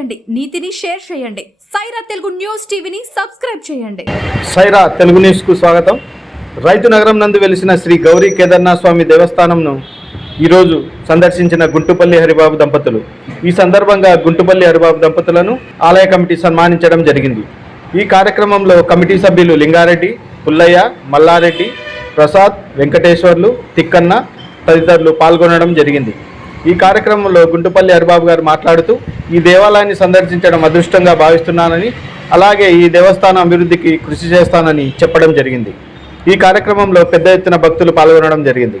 చేయండి నీతిని షేర్ చేయండి. సైరా తెలుగు న్యూస్ టీవీని సబ్స్క్రైబ్ చేయండి. సైరా తెలుగు న్యూస్కు స్వాగతం. రైతు నగరం నందు వెలిసిన శ్రీ గౌరీ కేదార్నాథ్ స్వామి దేవస్థానంను ఈరోజు సందర్శించిన గుంటుపల్లి హరిబాబు దంపతులు. ఈ సందర్భంగా గుంటుపల్లి హరిబాబు దంపతులను ఆలయ కమిటీ సన్మానించడం జరిగింది. ఈ కార్యక్రమంలో కమిటీ సభ్యులు లింగారెడ్డి పుల్లయ్య మల్లారెడ్డి ప్రసాద్ వెంకటేశ్వర్లు తిక్కన్న తదితరులు పాల్గొనడం జరిగింది. ఈ కార్యక్రమంలో గుంటుపల్లి హరిబాబు గారు మాట్లాడుతూ ఈ దేవాలయాన్ని సందర్శించడం అదృష్టంగా భావిస్తున్నానని అలాగే ఈ దేవస్థానం అభివృద్ధికి కృషి చేస్తానని చెప్పడం జరిగింది. ఈ కార్యక్రమంలో పెద్ద ఎత్తున భక్తులు పాల్గొనడం జరిగింది.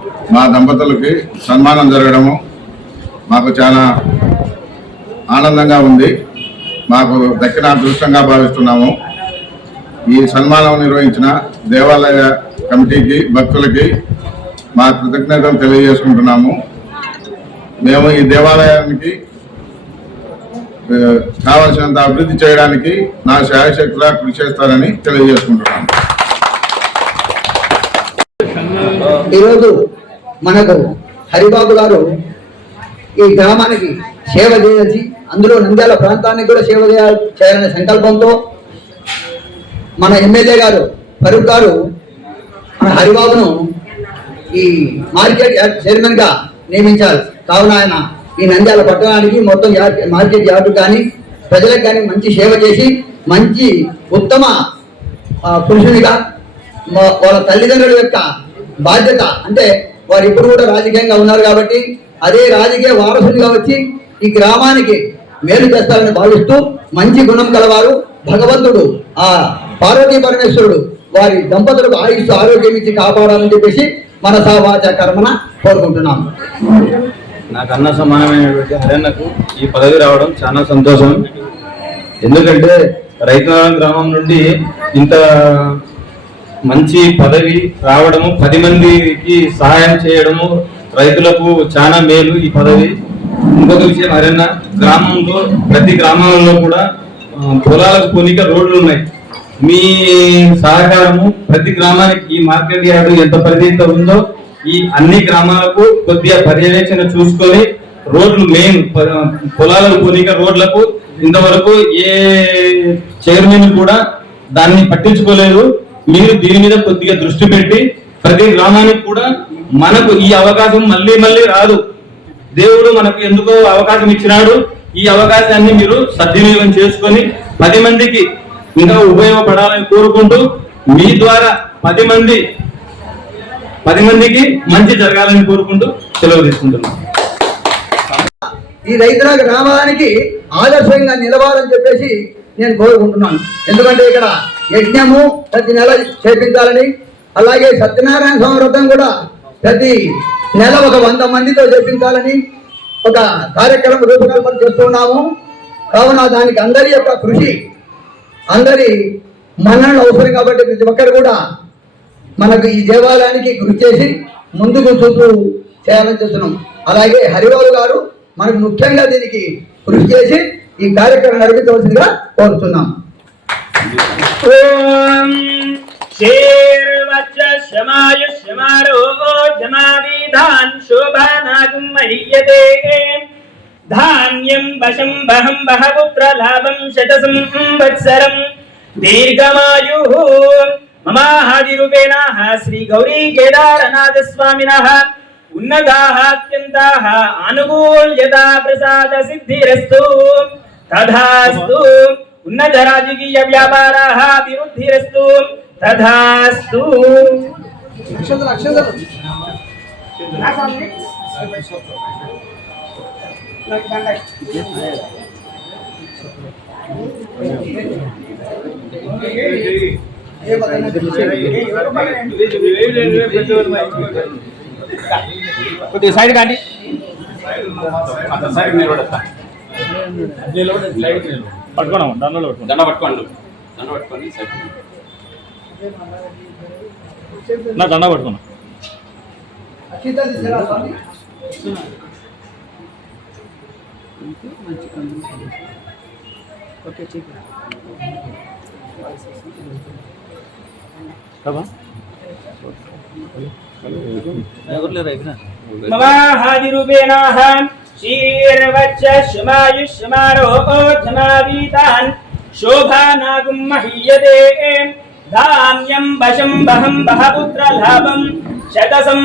మా దంపతులకి సన్మానం జరగడము మాకు చాలా ఆనందంగా ఉంది. మాకు దక్కిన అదృష్టంగా భావిస్తున్నాము. ఈ సన్మానం నిర్వహించిన దేవాలయ కమిటీకి భక్తులకి మా కృతజ్ఞతలు తెలియజేసుకుంటున్నాము. మేము ఈ దేవాలయానికి కావలసినంత అభివృద్ధి చేయడానికి నా శాయశక్తులా కృషి చేస్తానని తెలియజేసుకుంటున్నాను ఈరోజు మనకు హరిబాబు గారు ఈ గ్రామానికి సేవ చేసి అందులో నంద్యాల ప్రాంతానికి కూడా సేవ చేయాలి చేయాలనే సంకల్పంతో మన ఎమ్మెల్యే గారు ఫరూక్ గారు మన హరిబాబును ఈ మార్కెట్ యార్డ్ చైర్మన్ నియమించారు. కావున ఆయన ఈ నంద్యాల పట్టణానికి మొత్తం మార్కెట్ యార్డు కానీ ప్రజలకు కానీ మంచి సేవ చేసి మంచి ఉత్తమ పురుషునిగా వాళ్ళ తల్లిదండ్రుల యొక్క బాధ్యత అంటే వారు ఇప్పుడు కూడా రాజకీయంగా ఉన్నారు కాబట్టి అదే రాజకీయ వారసునిగా వచ్చి ఈ గ్రామానికి మేలు చేస్తారని భావిస్తూ మంచి గుణం కలవారు భగవంతుడు ఆ పార్వతీ పరమేశ్వరుడు. వారి దంపతులకు ఆయుష్ ఆరోగ్యం ఇచ్చి కాపాడాలని చెప్పేసి మనసా వాచ కర్మన కోరుకుంటున్నాం. నాకు అన్న సమానమైనటువంటి హరణకు ఈ పదవి రావడం చాలా సంతోషం. ఎందుకంటే రైతునారాయణ గ్రామం నుండి ఇంత మంచి పదవి రావడము పది మందికి సహాయం చేయడము రైతులకు చాలా మేలు ఈ పదవి. ఇంకొక విషయం హరన్న గ్రామంలో ప్రతి గ్రామాలలో కూడా పొలాలకు కొనిక రోడ్లు ఉన్నాయి. మీ సహకారము ప్రతి గ్రామానికి ఈ మార్కెట్ యార్డు ఎంత పరిధితో ఉందో ఈ అన్ని గ్రామాలకు కొద్దిగా పర్యవేక్షణ చూసుకొని రోడ్లు మెయిన్ పొలాలకు కొనిక రోడ్లకు ఇంతవరకు ఏ చైర్మన్ కూడా దాన్ని పట్టించుకోలేదు. మీరు దీని మీద కొద్దిగా దృష్టి పెట్టి ప్రతి గ్రామానికి కూడా మనకు ఈ అవకాశం మళ్ళీ మళ్ళీ రాదు. దేవుడు మనకు ఎందుకో అవకాశం ఇచ్చినాడు. ఈ అవకాశాన్ని మీరు సద్వినియోగం చేసుకొని పది మందికి ఇంకా ఉపయోగపడాలని కోరుకుంటూ మీ ద్వారా పది మంది పది మందికి మంచి జరగాలని కోరుకుంటూ సెలవు తీసుకుంటున్నాం. ఈ రైతుల గ్రామానికి ఆదర్శంగా నిలవాలని చెప్పేసి నేను కోరుకుంటున్నాను. ఎందుకంటే ఇక్కడ యజ్ఞము ప్రతి నెల చేపించాలని అలాగే సత్యనారాయణ స్వామి వ్రతం కూడా ప్రతి నెల ఒక వంద మందితో చేపించాలని ఒక కార్యక్రమం రూపకల్పన చేస్తున్నాము కావున దానికి అందరి యొక్క కృషి అందరి మన్నన అవసరం కాబట్టి ప్రతి ఒక్కరు కూడా మనకు ఈ దేవాలయానికి కృషి చేసి ముందుకు చూపు చేయాలని చేస్తున్నాం. అలాగే హరిబాబు గారు మనకు ముఖ్యంగా దీనికి కృషి చేసి ఈ కార్యక్రమం నడిపించవలసిందిగా కోరుతున్నాం. ఓం శీర్వజ్ర శమాయ శమారోహో జమావిధాన్ శోభానాగం మహీయతే ధాన్యం వశం బహం బహపుత్ర లాభం శతసం సంవత్సరం దీర్ఘమాయు. మమాహాదిరూపేణ శ్రీ గౌరీ కేదారనాథ స్వామిన ఉన్నతాత్యంతాః అనుకూల్యతా ప్రసాద సిద్ధిరస్తు తథాస్తు. ఉన్నతరాజకీయవ్యాపారాः అభివృద్ధిరస్తు తథాస్తు కొద్దిగా సైడ్ కాండి సైడ్ నిలబడతా నిలబడ స్లైడ్ నిలబడ పట్టుకోండి దండలో పట్టుకోండి. దండ పట్టుకోండి. దండ పట్టుకోండి సైడ్ నా దండ పట్టుకున్నా. ఎవరు లేరు అయిపోయినా शुमायुष्यमारोजमावीतान् शोभानागुं महीयते धान्यं वशं वहं बहपुत्रलाभं शतसं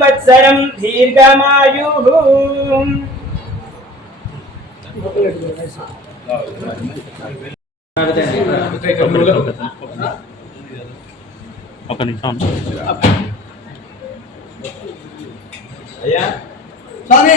वत्सरं दीर्घमायुः ఒక నిమిషం స్వామి